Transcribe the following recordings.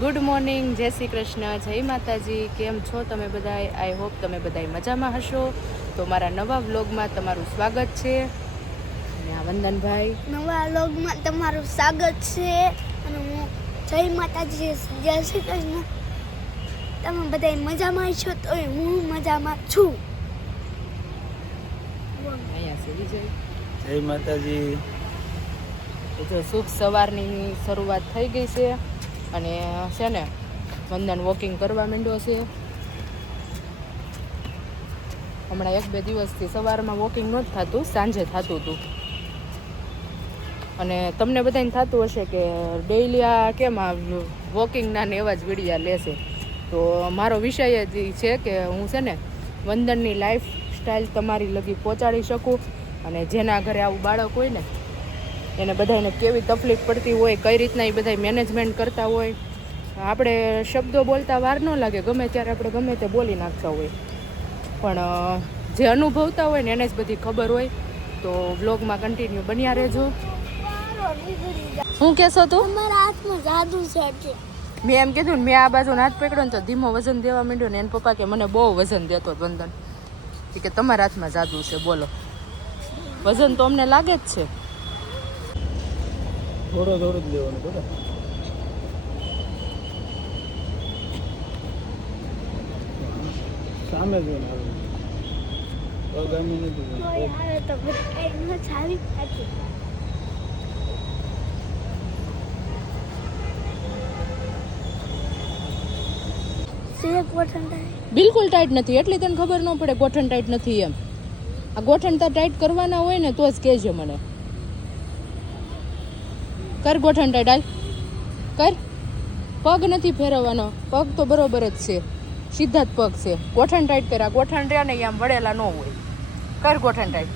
Good morning જય શ્રી કૃષ્ણ જય માતાજી. કેમ છો તમે બધાય? આઈ હોપ તમે બધાય મજામાં હશો. તો મારા નવા વ્લોગમાં તમારું સ્વાગત છે. અને આ વંદનભાઈ. નવા લોગમાં તમારું સ્વાગત છે. અને હું જય માતાજી જય શ્રી કૃષ્ણ. તમે બધા મજામાં છો તો હું મજામાં છું. અહીંયા જય માતાજી. તો જો શુભ સવારની શરૂઆત થઈ ગઈ છે. અને છે ને, વંદન વોકિંગ કરવા માંડ્યો છે. હમણાં એક બે દિવસથી સવારમાં વોકિંગ નહોતું થતું, સાંજે થતું હતું અને તમને બધાને થતું હશે કે ડેઈલી આ કેમ આ વોકિંગના ને એવા જ વિડીયા લેશે તો મારો વિષય જ છે કે હું છે ને, વંદનની લાઈફ સ્ટાઈલ તમારી લગી પહોંચાડી શકું અને જેના ઘરે આવું બાળક હોય ને એને બધાને કેવી તકલીફ પડતી હોય કઈ રીતના એ બધા મેનેજમેન્ટ કરતા હોય. આપણે શબ્દો બોલતા વાર ન લાગે ગમે ત્યારે આપણે ગમે તે બોલી નાખતા હોય. પણ જે અનુભવતા હોય ને એને જ બધી ખબર હોય. તો વ્લોગમાં કન્ટિન્યુ બન્યા રહેજો. હું કહેશો તું? મારા હાથમાં જાદુ છે મેં એમ કીધું ને મેં આ બાજુ હાથ પકડ્યો ને તો ધીમો વજન દેવા માંડ્યો ને એને પપ્પા કે મને બહુ વજન દેતો ઈ કે તમારા હાથમાં જાદુ છે બોલો. વજન તો અમને લાગે જ છે. થોડો થોડો જ લેવાનો બધા સામે જોઈને આવે નથી. બિલકુલ ટાઈટ નથી. એટલી તને ખબર ન પડે ગોઠણ ટાઈટ નથી એમ. આ ગોઠણ ટાઈટ કરવાના હોય ને તો જ કહેજે મને. કર ગોઠણ ડાલ. કર. પગ નથી ફેરવવાનો. પગ તો બરોબર જ છે. સીધા જ પગ છે. ગોઠણ ટાઈટ કર્યા ગોઠણ રહ્યા ને આમ વળેલા ન હોય. કર ગોઠણ ટાઈટ.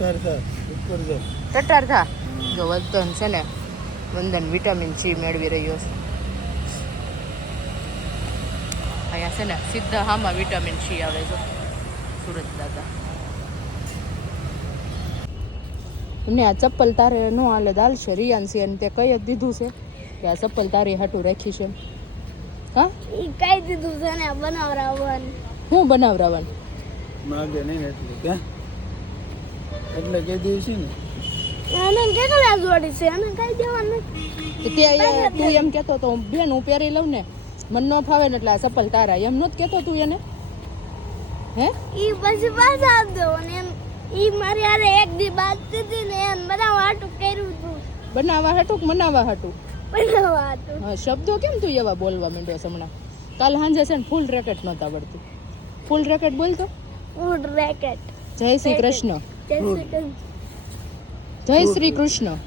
ટટાર થા. જો વંદન છે ને વંદન વિટામિન સી મેળવી રહ્યો છે. અહીંયા છે ને સીધા હામાં વિટામિન સી આવે છે. સુરત દાદા. ને આ ચપ્પલ તારે નો હાલે દાલશે રિયાન્સી અને તે કઈ જ દીધું છે કે આ ચપ્પલ તારી હાટું રાખી છે. હા? ઈ કહી દીધું છે ને બનાવરાવન હું બનાવરાવન માગે નહીં એટલે કે. એટલે કે છે ને. એને કેટલા જોડી છે એને કઈ દેવાનું તો તે તું એમ કહેતો તો બેન હું પહેરી લઉં ને મન ન ફાવે ને એટલે આ ચપ્પલ તારા. એમ નહોત કહેતો તું એને? હે? ઈ પછી પાછા આપ દો ને એમ ઈ મારી આરે એક દી બાદ હતી ને એમ બનાવવા હાટું કર્યું તું. બનાવવા હાટું મનાવવા હાટું? બનાવવા હાટું. હા શબ્દો કેમ તું એવા બોલવા માંડ્યો હમણાં? કાલ સાંજે છે ને ફૂલ રેકેટ નહોતા આવડતું ફૂલ રેકેટ બોલતો ફૂલ રેકેટ જય શ્રી કૃષ્ણ. જય શ્રી કૃષ્ણ.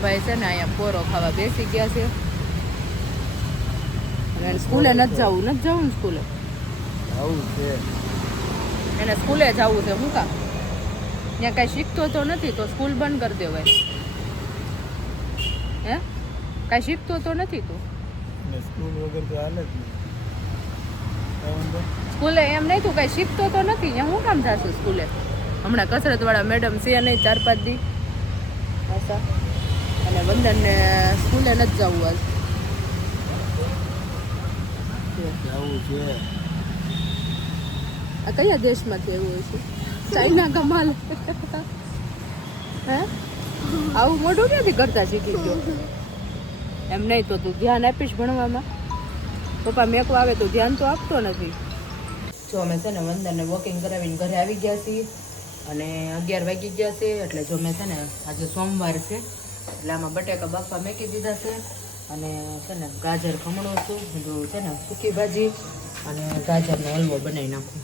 ભાઈ છે ને અહીંયા પોરો ખાવા બેસી ગયા છે. સ્કૂલે નથી જવું નથી જવું ને સ્કૂલે? આવું છે. એને સ્કૂલે જવું છે હું કામ? ત્યાં કાંઈ શીખતો તો નથી તો સ્કૂલ બંધ કરી દેવાય. હે? કાંઈ શીખતો તો નથી તું? સ્કૂલ વગર તો હાલે જ સ્કૂલે એમ નહીં તું કાંઈ શીખતો તો નથી ત્યાં હું કામ થશે સ્કૂલે? હમણાં કસરતવાળા મેડમ છે નહીં ચાર પાંચ દી આશા અને વંદનને સ્કૂલે નથી જવું આજ. આવું છે આ કયા દેશમાંથી એવું હોય છે? ચાઇના કમાલ હે? આવું મોઢું ક્યાંથી કરતા શીખી ગયો? એમ નહીં તો તું ધ્યાન આપીશ ભણવામાં. પપ્પા મેકો આવે તો ધ્યાન તો આપતો નથી. જો અમે છે ને વંદનને વોકિંગ કરાવીને ઘરે આવી ગયા છીએ અને અગિયાર વાગી ગયા છે, એટલે જો મેં છે ને આજે સોમવાર છે, એટલે આમાં બટેકા બાફવા મેકી દીધા છે. અને છે ને ગાજર ખમણો છું બધું છે ને સૂકી ભાજી અને ગાજરનો હલવો બનાવી નાખું.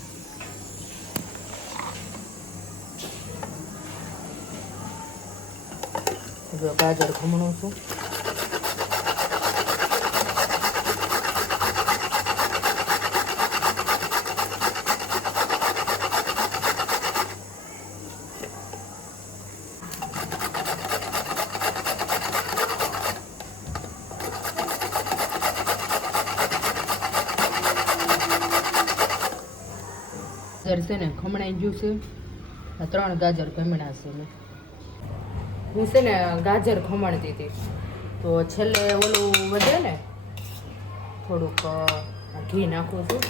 જો ગાજર ખમણું છું. ગાજર છે ને ખમણાઈ ગયું છે. આ ત્રણ ગાજર ખમણા છે મેં હું છે ને ગાજર ખમણતી હતી. તો છેલ્લે ઓલું વધે ને, થોડુંક ઘી નાખું છું.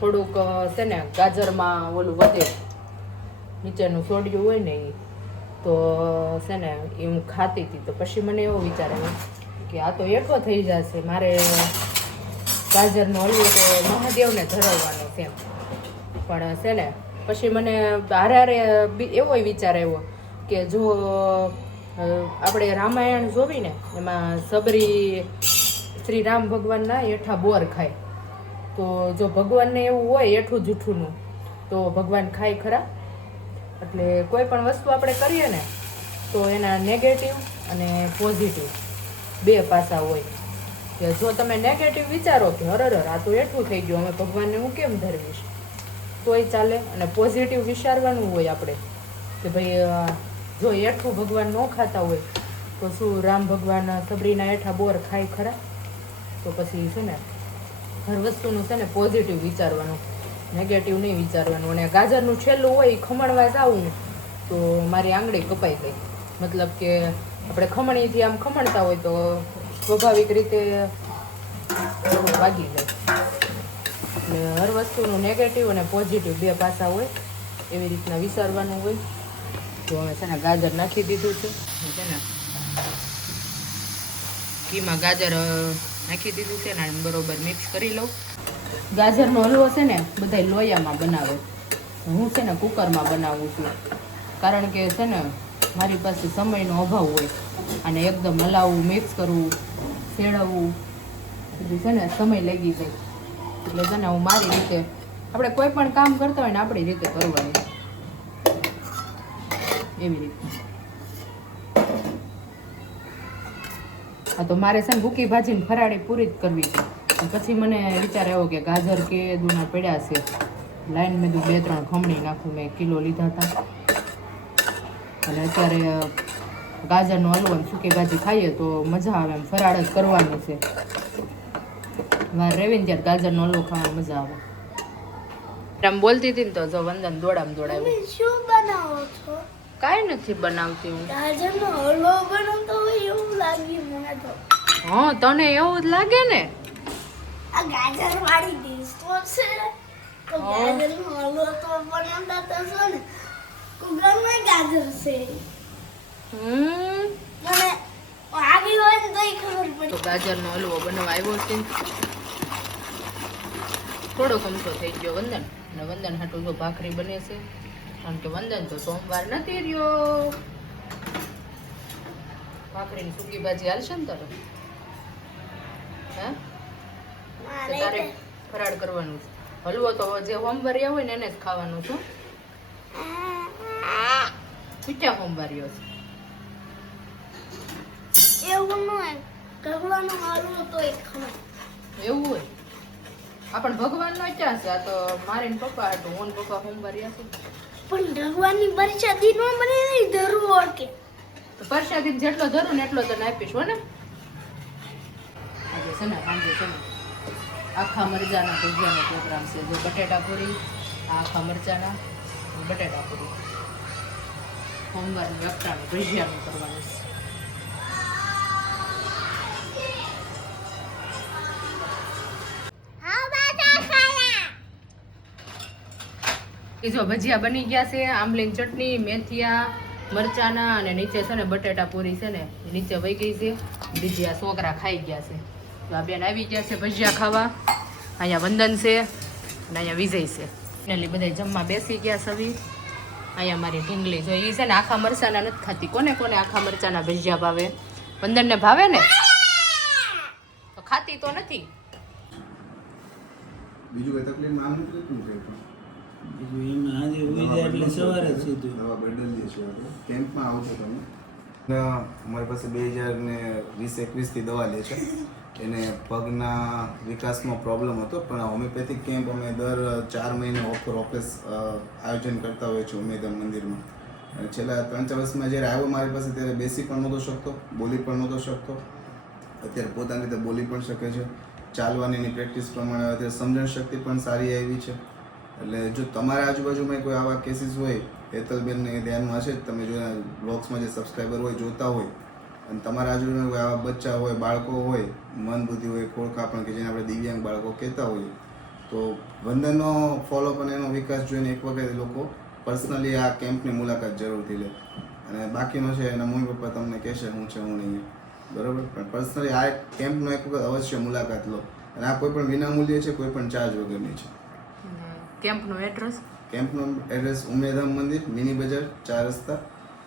થોડુંક, છે ને, ગાજરમાં ઓલું વધે. નીચેનું સોડિયું હોય ને એ તો, છે ને એ હું ખાતી હતી. તો પછી મને એવો વિચાર આવ્યો કે આ તો એટલો થઈ જશે. મારે ગાજરનો હલવો તો મહાદેવને ધરાવવાનો. છે પણ છે ને? પછી મને હારે એવો વિચાર આવ્યો કે જો આપણે રામાયણ જોવીને એમાં સબરી શ્રી રામ ભગવાનના એઠા બોર ખાય. તો જો ભગવાનને એવું હોય હેઠું જૂઠુંનું, તો ભગવાન ખાય ખરા. એટલે કોઈ પણ વસ્તુ આપણે કરીએ ને, તો એના નેગેટિવ અને પોઝિટિવ બે પાસા હોય. કે જો તમે નેગેટિવ વિચારો કે હરર આ તો એટલું થઈ ગયું, અમે ભગવાનને હું કેમ ધરવીશ તોય ચાલે અને પોઝિટિવ વિચારવાનું હોય આપણે. કે ભાઈ જો એઠું ભગવાન ન ખાતા હોય, તો શું રામ ભગવાન સબરીના એઠા બોર ખાય ખરા? તો પછી છે ને, હર વસ્તુનું છે ને પોઝિટિવ વિચારવાનું નેગેટિવ નહીં વિચારવાનું. અને ગાજરનું છેલ્લું હોય એ ખમણવા જાવું તો મારી આંગળી કપાઈ ગઈ. મતલબ કે આપણે ખમણીથી આમ ખમણતા હોય તો સ્વાભાવિક રીતે વાગી જાય. એટલે હર વસ્તુનું નેગેટિવ અને પોઝિટિવ બે પાસા હોય, એવી રીતના વિચારવાનું હોય. તો અમે છે ને ગાજર નાખી દીધું છે. ને ઘીમાં ગાજર નાખી દીધું છે ને બરોબર મિક્સ કરી લઉં. ગાજરનો હલવો છે ને બધા લોયામાં બનાવે. હું છે ને કુકરમાં બનાવું છું. કારણ કે છે ને, મારી પાસે સમયનો અભાવ હોય. અને એકદમ હલાવવું મિક્સ કરવું શેળવવું એટલે છે ને સમય લાગી જાય. એટલે છે ને હું મારી રીતે, આપણે કોઈ પણ કામ કરતા હોય ને આપણી રીતે કરવાની. એવી રીતે. હા તો મારે છે ને ભૂકી ભાજીને ફરાળી પૂરી જ કરવી છે. પછી મને વિચાર આવ્યો કે ગાજર કે દૂના પડ્યા છે. લાઈન મેં બે ત્રણ ખમણી નાખું, મેં કિલો લીધા હતા. અને અત્યારે ગાજરનો હલવો અને સૂકી ભાજી ખાઈએ તો મજા આવે એમ ફરાળ જ કરવાનું છે. વાર રેવીને ત્યારે ગાજરનો હલવો ખાવાની મજા આવે. આમ બોલતી હતી ને તો જો વંદન દોડામ દોડાવ્યું. શું બનાવો છો? કાંઈ નથી બનાવતી હું. ગાજરનો હલવો બનાવતો હોય એવું લાગ્યું મને તો. હા તને એવું જ લાગે ને? આ ગાજર વાળી ડીશ તો છે. તો ગાજરનો હલવો તો બનાવતા તો છો ને. કુકરમાં ગાજર છે. તો ગાજરનો હલવો બનાવવા આવ્યો છે. થોડો કમસો થઈ ગયો વંદન. અને વંદન હાટું જો ભાખરી બને છે. કારણ કે વંદન તો સોમવાર નથી રહ્યો. ભાખરીની સૂકી ભાજી હાલશે ને તારે? હે? તારે તો- ફરાળ કરવાનું છે? હલવો તો જે હોમવારિયા હોય ને એને જ ખાવાનું છું. પીઠા રહ્યો છે. એવું હોય. ગગવાનો હલવો એવું હોય? આપણ ભગવાનનો ક્યાં છે? આ તો મારે ને પપ્પા હતું હું પપ્પા પપ્પા રહ્યા છે. પણ ભગવાનની પરિષદી નો મને નહીં જરૂર કે. તો પરસાદી જેટલો ધરું ને એટલો તને આપીશ હો ને? આજે છે ને સાંજે છે ને આખા મરચાના ભજીયાનો પ્રોગ્રામ છે. જો બટેટા પૂરી આ આખા મરચાના બટેટા પૂરી. સોમવારનું એકટાણું ભજીયાનું કરવાનું છે. એ જો ભજીયા બની ગયા છે આંબલીની ચટણી, મેથિયા, મરચાના અને નીચે છે ને બટેટા પૂરી છે ને નીચે વહી ગઈ છે. આ છોકરા ખાઈ ગયા છે. તો આ બેન આવી ગયા છે ભજીયા ખાવા. અહીંયા વંદન છે અને અહીંયા વિજય છે. એટલે બધા જમવા બેસી ગયા સવી અહીંયા મારી ઢીંગલી જો એ છે ને આખા મરચાના નથી ખાતી. કોને કોને આખા મરચાના ભજીયા ભાવે? વંદનને ભાવે ને? તો ખાતી તો નથી. બીજું કઈ તકલીફ આમ નથી અમારી પાસે બે હજાર ને વીસ એકવીસથી દવા લે છે. એને પગના વિકાસમાં પ્રોબ્લેમ હતો પણ હોમિયોપેથિક કેમ્પ અમે દર ચાર મહિને ઓફર ઓફિસ આયોજન કરતા હોઈએ છીએ ઉમેદમ મંદિરમાં. અને છેલ્લા ત્રણ ચાર વર્ષમાં જ્યારે આવ્યો મારી પાસે ત્યારે બેસી પણ નહોતો શકતો બોલી પણ નહોતો શકતો. અત્યારે પોતાની રીતે બોલી પણ શકે છે. ચાલવાની પ્રેક્ટિસ પ્રમાણે અત્યારે સમજણ શક્તિ પણ સારી આવી છે. એટલે જો તમારા આજુબાજુમાં કોઈ આવા કેસીસ હોય, હેતલબેનને ધ્યાનમાં છે તમે જો બ્લોગ્સમાં જે સબસ્ક્રાઈબર હોય, જોતા હોય. અને તમારા આજુબાજુમાં કોઈ આવા બચ્ચા હોય, બાળકો હોય, મન બુદ્ધિ હોય ખોળખાપણ કે જેને આપણે દિવ્યાંગ બાળકો કહેતા હોઈએ, તો વંદનનો ફોલોઅપ અને એનો વિકાસ જોઈને એક વખત લોકો પર્સનલી આ કેમ્પની મુલાકાત જરૂરથી લે. અને બાકીનો છે એના મમ્મી પપ્પા તમને કહેશે હું છે, હું નહીં. બરાબર? પણ પર્સનલી આ કેમ્પનો એક વખત અવશ્ય મુલાકાત લો. અને આ કોઈ પણ વિનામૂલ્ય છે, કોઈ પણ ચાર્જ વગરની છે. કેમ્પનું એડ્રેસ કેમ્પનું એડ્રેસ ઉમેધામ મંદિર મિની બજાર ચાર રસ્તા.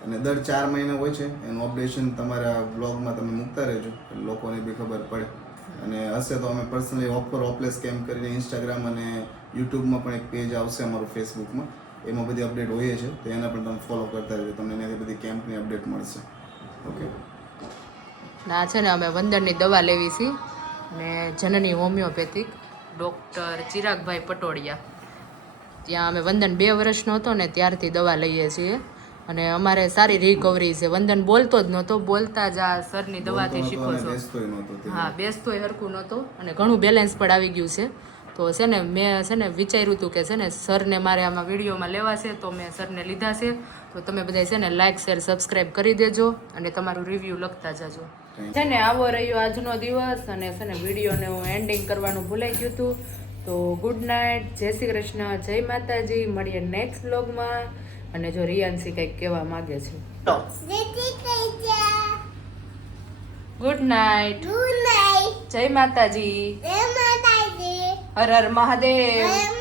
અને દર ચાર મહિના હોય છે એનું અપડેશન તમારા બ્લોગમાં તમે મૂકતા રહેજો લોકોને બી ખબર પડે. અને હશે તો અમે પર્સનલી ઓફર ઓપલેસ કેમ્પ કરીને ઇન્સ્ટાગ્રામ અને યુટ્યુબમાં પણ એક પેજ આવશે અમારું ફેસબુકમાં એમાં બધી અપડેટ હોય છે તો એના પણ તમે ફોલો કરતા રહેજો તમને એનાથી બધી કેમ્પની અપડેટ મળશે. ઓકે ના છે ને અમે વંદનની દવા લેવી છીએ અને જનની હોમિયોપેથિક ડૉક્ટર ચિરાગભાઈ પટોડિયા ત્યાં અમે વંદન બે વર્ષનો હતો ને ત્યારથી દવા લઈએ છીએ. અને અમારે સારી રિકવરી છે. વંદન બોલતો જ નહોતો બોલતા જ આ સરની દવાથી શીખો છો. હા બેસતોય હરખું નહોતું અને ઘણું બેલેન્સ પણ આવી ગયું છે. તો છે ને મેં છે ને વિચાર્યું હતું કે છે ને સરને મારે આમાં વિડીયોમાં લેવા છે તો મેં સરને લીધા છે. તો તમે બધા છે ને લાઇક શેર સબસ્ક્રાઈબ કરી દેજો અને તમારું રિવ્યૂ લખતા જાજો. છે ને આવો રહ્યો આજનો દિવસ અને છે ને વિડીયોને હું એન્ડિંગ કરવાનું ભૂલાઈ ગયું હતું તો ગુડ નાઇટ જય શ્રી કૃષ્ણ જય માતાજી. મળીએ નેક્સ્ટ વ્લોગમાં અને જો રિયાન્સી કંઈક કહેવા માંગે છે. Good night. night. જય માતાજી. જય માતાજી. હર હર મહાદેવ.